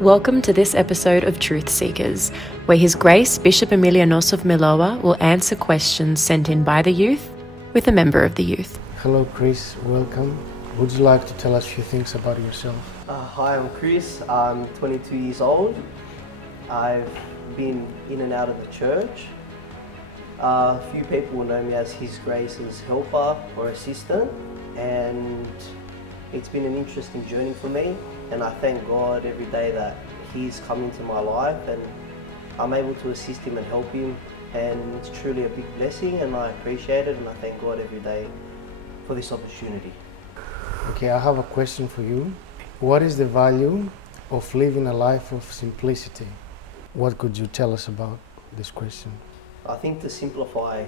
Welcome to this episode of Truth Seekers, where His Grace Bishop Emilianos of Meloa will answer questions sent in by the youth with a member of the youth. Hello Chris, welcome. Would you like to tell us a few things about yourself? Hi, I'm Chris. I'm 22 years old. I've been in and out of the church. A few people will know me as His Grace's helper or assistant, and it's been an interesting journey for me, and I thank God every day that He's come into my life and I'm able to assist Him and help Him, and it's truly a big blessing and I appreciate it, and I thank God every day for this opportunity. Okay, I have a question for you. What is the value of living a life of simplicity? What could you tell us about this question? I think to simplify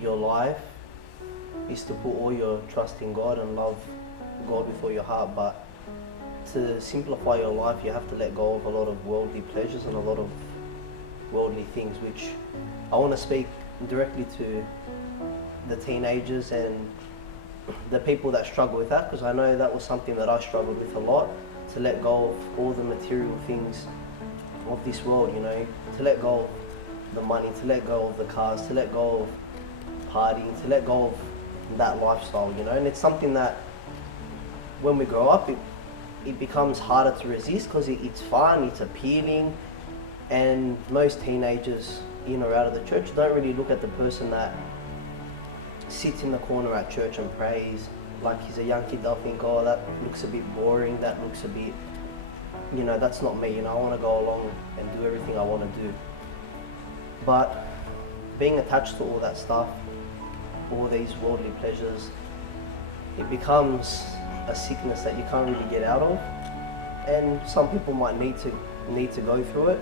your life is to put all your trust in God and love God before your heart, but to simplify your life you have to let go of a lot of worldly pleasures and a lot of worldly things, which I want to speak directly to the teenagers and the people that struggle with that, because I know that was something that I struggled with a lot, to let go of all the material things of this world, to let go of the money, to let go of the cars, to let go of partying, to let go of that lifestyle, and it's something that when we grow up it becomes harder to resist because it's fun, it's appealing, and most teenagers in or out of the church don't really look at the person that sits in the corner at church and prays like he's a young kid. They'll think, oh, that looks a bit boring, that looks a bit, that's not me, I want to go along and do everything I want to do. But being attached to all that stuff, all these worldly pleasures, it becomes a sickness that you can't really get out of, and some people might need to go through it,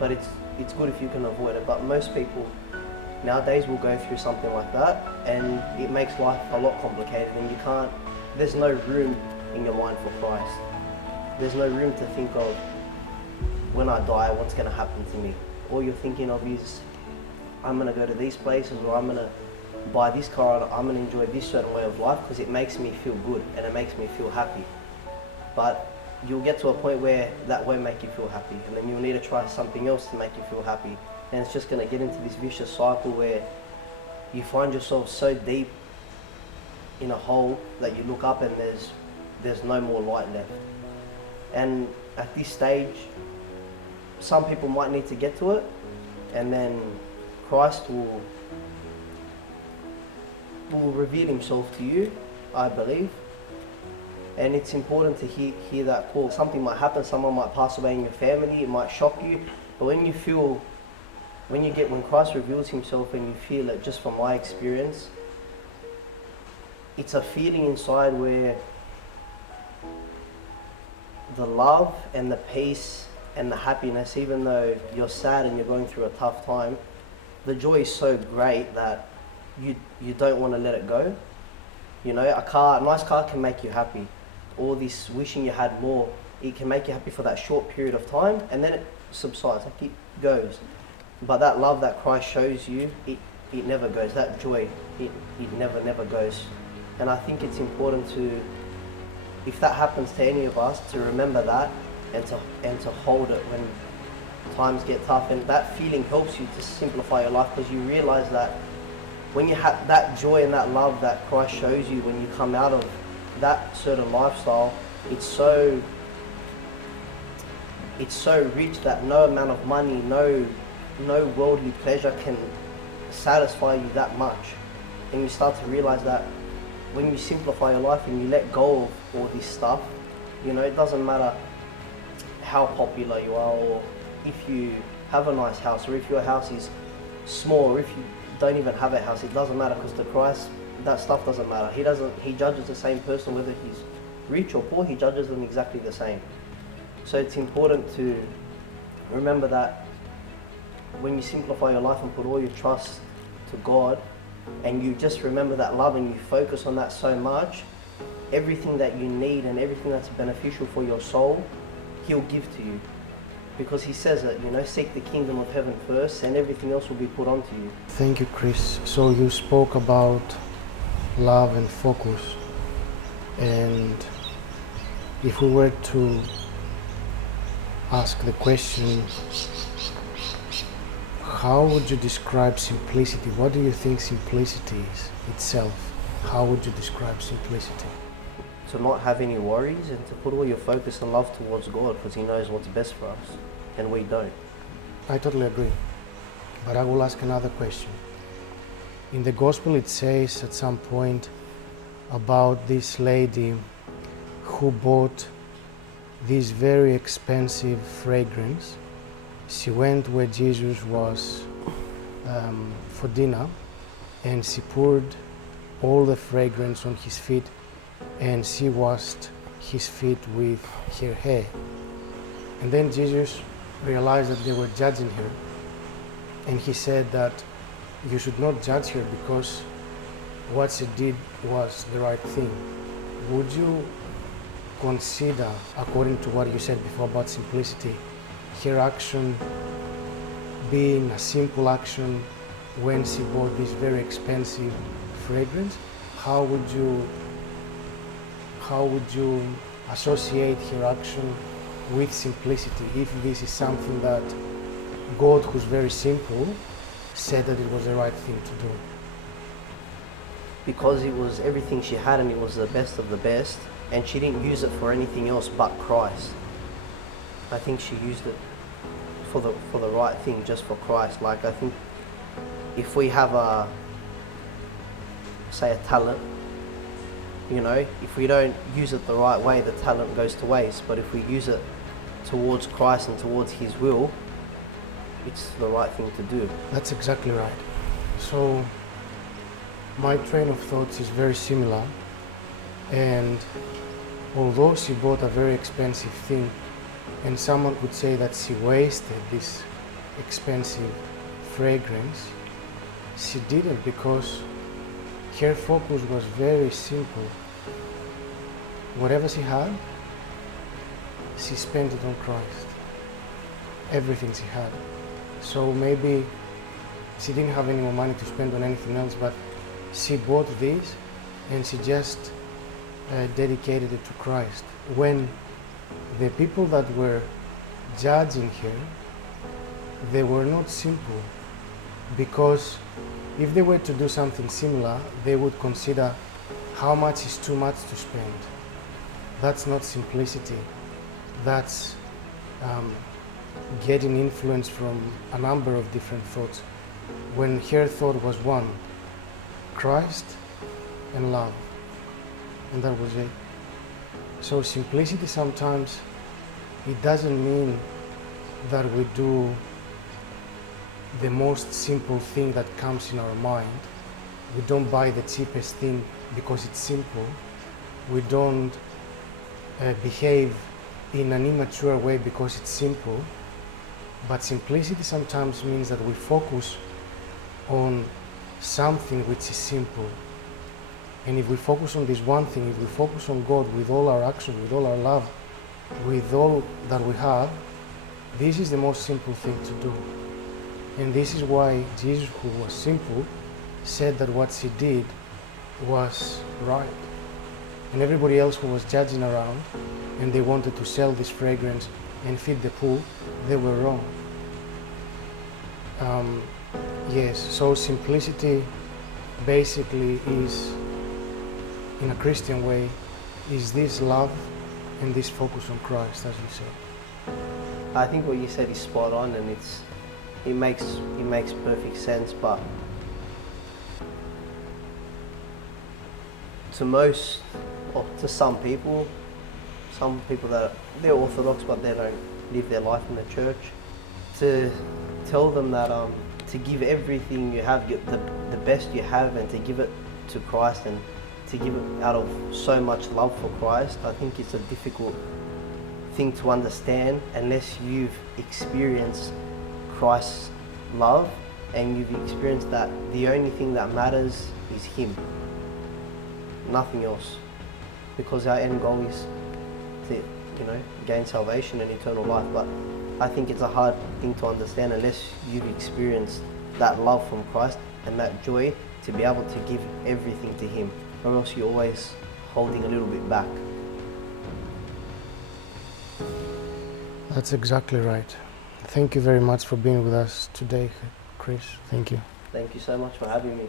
but it's good if you can avoid it. But most people nowadays will go through something like that, and it makes life a lot complicated, and there's no room in your mind for Christ. There's no room to think of, when I die, what's going to happen to me. All you're thinking of is, I'm going to go to these places, or I'm going to buy this car, and I'm going to enjoy this certain way of life because it makes me feel good and it makes me feel happy. But you'll get to a point where that won't make you feel happy, and then you'll need to try something else to make you feel happy. And it's just going to get into this vicious cycle where you find yourself so deep in a hole that you look up and there's no more light left. And at this stage, some people might need to get to it, and then Christ will reveal Himself to you, I believe. And it's important to hear that call. Something might happen, someone might pass away in your family, it might shock you, but when Christ reveals Himself and you feel it, just from my experience, it's a feeling inside where the love and the peace and the happiness, even though you're sad and you're going through a tough time, the joy is so great that you don't want to let it go. A nice car can make you happy. All this wishing you had more, it can make you happy for that short period of time, and then it subsides, like it goes. But that love that Christ shows you, it never goes. That joy, it never goes. And I think it's important to, if that happens to any of us, to remember that and to hold it when times get tough. And that feeling helps you to simplify your life, because you realize that when you have that joy and that love that Christ shows you, when you come out of that certain lifestyle, it's so rich that no amount of money, no worldly pleasure can satisfy you that much. And you start to realize that when you simplify your life and you let go of all this stuff, it doesn't matter how popular you are, or if you have a nice house, or if your house is small, or if you don't even have a house, it doesn't matter, because to Christ that stuff doesn't matter. He judges the same person whether he's rich or poor. He judges them exactly the same. So it's important to remember that when you simplify your life and put all your trust to God, and you just remember that love and you focus on that so much, everything that you need and everything that's beneficial for your soul, He'll give to you. Because He says it, seek the kingdom of heaven first, and everything else will be put onto you. Thank you, Chris. So you spoke about love and focus, and if we were to ask the question, how would you describe simplicity? What do you think simplicity is itself? How would you describe simplicity? To not have any worries and to put all your focus and love towards God, because He knows what's best for us and we don't. I totally agree. But I will ask another question. In the Gospel it says at some point about this lady who bought this very expensive fragrance. She went where Jesus was for dinner, and she poured all the fragrance on his feet, and she washed his feet with her hair. And then Jesus realized that they were judging her, and he said that you should not judge her because what she did was the right thing. Would you consider, according to what you said before about simplicity, her action being a simple action when she bought this very expensive fragrance? How would you associate her action with simplicity if this is something that God, who's very simple, said that it was the right thing to do? Because it was everything she had and it was the best of the best, and she didn't use it for anything else but Christ. I think she used it for the right thing, just for Christ. Like, I think if we have a talent, you know, if we don't use it the right way, the talent goes to waste. But if we use it towards Christ and towards His will, it's the right thing to do. That's exactly right. So my train of thoughts is very similar, and although she bought a very expensive thing, and someone could say that she wasted this expensive fragrance, she didn't, because her focus was very simple. Whatever she had, she spent it on Christ. Everything she had. So maybe she didn't have any more money to spend on anything else, but she bought this and she just dedicated it to Christ. When the people that were judging her, they were not simple, because if they were to do something similar, they would consider how much is too much to spend. That's not simplicity. That's getting influence from a number of different thoughts, when her thought was one: Christ and love, and that was it. So simplicity sometimes, it doesn't mean that we do the most simple thing that comes in our mind. We don't buy the cheapest thing because it's simple. We don't behave in an immature way because it's simple. But simplicity sometimes means that we focus on something which is simple. And if we focus on this one thing, if we focus on God with all our action, with all our love, with all that we have, this is the most simple thing to do. And this is why Jesus, who was simple, said that what she did was right. And everybody else who was judging around and they wanted to sell this fragrance and feed the poor, they were wrong. Yes, so simplicity basically is, in a Christian way, is this love and this focus on Christ, as you said. I think what you said is spot on, and it makes perfect sense. But to most, or to some people that they're Orthodox but they don't live their life in the church, to tell them that to give everything you have, the best you have, and to give it to Christ and to give it out of so much love for Christ, I think it's a difficult thing to understand unless you've experienced Christ's love and you've experienced that the only thing that matters is Him, nothing else, because our end goal is to, gain salvation and eternal life. But I think it's a hard thing to understand unless you've experienced that love from Christ and that joy to be able to give everything to Him, or else you're always holding a little bit back. That's exactly right. Thank you very much for being with us today, Chris. Thank you. Thank you so much for having me.